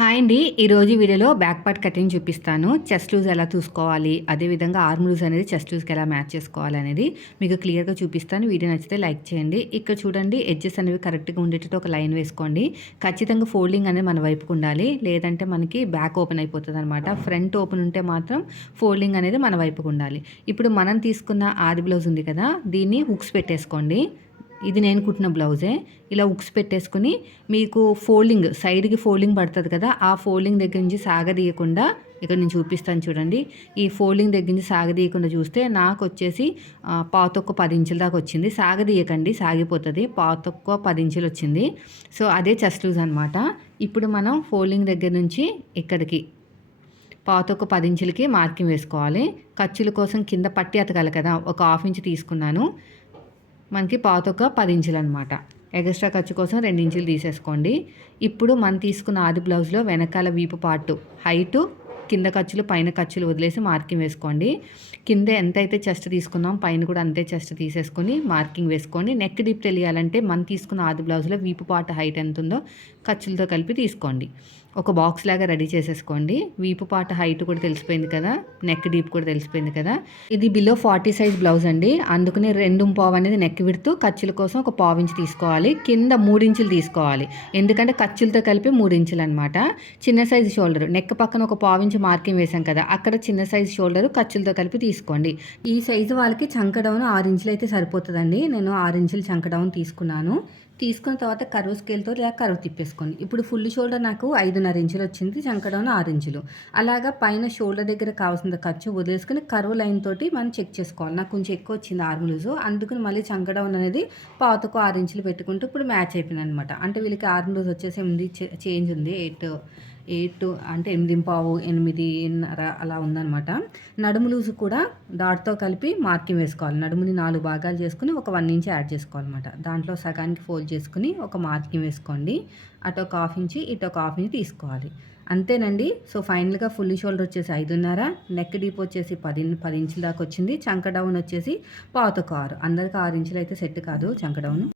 Hi అండి. ఈరోజు వీడియోలో బ్యాక్ పార్ట్ కటింగ్ చూపిస్తాను. చెస్ట్ లూజ్ ఎలా చూసుకోవాలి, అదేవిధంగా ఆర్మ్ లూజ్ అనేది చెస్ట్ లూజ్కి ఎలా మ్యాచ్ చేసుకోవాలి అనేది మీకు క్లియర్గా చూపిస్తాను. వీడియో నచ్చితే లైక్ చేయండి. ఇక్కడ చూడండి, ఎడ్జెస్ అనేవి కరెక్ట్గా ఉండేటట్టు ఒక లైన్ వేసుకోండి. ఖచ్చితంగా ఫోల్డింగ్ అనేది మన వైపుకు ఉండాలి, లేదంటే మనకి బ్యాక్ ఓపెన్ అయిపోతుంది అనమాట. ఫ్రంట్ ఓపెన్ ఉంటే మాత్రం ఫోల్డింగ్ అనేది మన వైపుకు ఉండాలి. ఇప్పుడు మనం తీసుకున్న ఆది బ్లౌజ్ ఉంది కదా, దీన్ని హుక్స్ పెట్టేసుకోండి. ఇది నేను కుట్టిన బ్లౌజే. ఇలా ఉక్స్ పెట్టేసుకుని మీకు ఫోల్డింగ్ సైడ్కి ఫోల్డింగ్ పడుతుంది కదా, ఆ ఫోల్డింగ్ దగ్గర నుంచి సాగదీయకుండా ఇక్కడ నేను చూపిస్తాను చూడండి. ఈ ఫోల్డింగ్ దగ్గర నుంచి సాగదీయకుండా చూస్తే నాకు వచ్చేసి పావుతక్కువ 10 ఇంచుల దాకా వచ్చింది. సాగదీయకండి, సాగిపోతుంది. పావుతక్కువ 10 ఇంచులు వచ్చింది. సో అదే చెస్ట్ లూజ్ అనమాట. ఇప్పుడు మనం ఫోల్డింగ్ దగ్గర నుంచి ఇక్కడికి పావుతక్కువ 10 ఇంచులకి మార్కింగ్ వేసుకోవాలి. ఖర్చుల కోసం కింద పట్టి అతకాలి కదా, ఒక 1/2 ఇంచు తీసుకున్నాను. మనకి పావుతక్కువ 10 ఇంచులు అనమాట. ఎక్స్ట్రా ఖర్చు కోసం 2 ఇంచులు తీసేసుకోండి. ఇప్పుడు మనం తీసుకున్న ఆది బ్లౌజ్లో వెనకాల వీపు పార్టు హైటు, కింద ఖర్చులు పైన ఖర్చులు వదిలేసి మార్కింగ్ వేసుకోండి. కింద ఎంతైతే చెస్ట్ తీసుకున్నాం పైన కూడా అంతే చెస్ట్ తీసేసుకొని మార్కింగ్ వేసుకోండి. నెక్ డీప్ తెలియాలంటే మనం తీసుకున్న ఆది బ్లౌజ్లో వీపు పార్ట్ హైట్ ఎంత ఉందో ఖర్చులతో కలిపి తీసుకోండి. ఒక బాక్స్ లాగా రెడీ చేసేసుకోండి. వీపు పార్ట్ హైట్ కూడా తెలిసిపోయింది కదా, నెక్ డీప్ కూడా తెలిసిపోయింది కదా. ఇది బిలో 40 సైజ్ బ్లౌజ్ అండి, అందుకనే 2.5 అనేది నెక్ విడుతూ ఖర్చుల కోసం ఒక 1/4 ఇంచు తీసుకోవాలి. కింద 3 ఇంచులు తీసుకోవాలి, ఎందుకంటే ఖర్చులతో కలిపి 3 ఇంచులు అనమాట. చిన్న సైజు షోల్డర్ నెక్ పక్కన ఒక 1/4 ఇంచు మార్కింగ్ వేసాం కదా, అక్కడ చిన్న సైజు షోల్డర్ ఖర్చులతో కలిపి తీసుకోండి. ఈ సైజు వాళ్ళకి చంక డౌన్ 6 ఇంచులు అయితే సరిపోతుందండి. నేను 6 ఇంచులు చంక డౌన్ తీసుకున్నాను. తీసుకున్న తర్వాత కర్వ్ స్కేల్తో ఇలా కర్వ్ తిప్పేసుకోండి. ఇప్పుడు ఫుల్ షోల్డర్ నాకు 5.5 ఇంచులు వచ్చింది, చంక డౌన్ 6 ఇంచులు. అలాగా పైన షోల్డర్ దగ్గర కావాల్సిన ఖర్చు వదిలేసుకుని కర్వ్ లైన్ తోటి మనం చెక్ చేసుకోవాలి. నాకు కొంచెం ఎక్కువ వచ్చింది ఆర్మ్ లూజు, అందుకని మళ్ళీ చంక డౌన్ అనేది పావుతకు 6 ఇంచులు పెట్టుకుంటూ ఇప్పుడు మ్యాచ్ అయిపోయింది అనమాట. అంటే వీళ్ళకి ఆర్మ్ లూజ్ వచ్చేసి 8 చేంజ్ ఉంది, 8 అంటే 8.5 8.5 అలా ఉందన్నమాట. నడుము లూజు కూడా డాట్తో కలిపి మార్కింగ్ వేసుకోవాలి. నడుముని 4 భాగాలు చేసుకుని ఒక 1 ఇంచ్ యాడ్ చేసుకోవాలన్నమాట. దాంట్లో సగానికి ఫోల్డ్ చేసుకుని ఒక మార్కింగ్ వేసుకోండి. అటు ఒక 1/2 ఇంచ్ ఇటు ఒక 1/2 ఇంచ్ తీసుకోవాలి. అంతేనండి. సో ఫైనల్గా ఫుల్ షోల్డర్ వచ్చేసి 5.5, నెక్ డీప్ వచ్చేసి 10 ఇంచుల దాకా వచ్చింది. చంక డౌన్ వచ్చేసి పావుతకు 6. అందరికి 6 ఇంచులు అయితే సెట్ కాదు చంక డౌన్.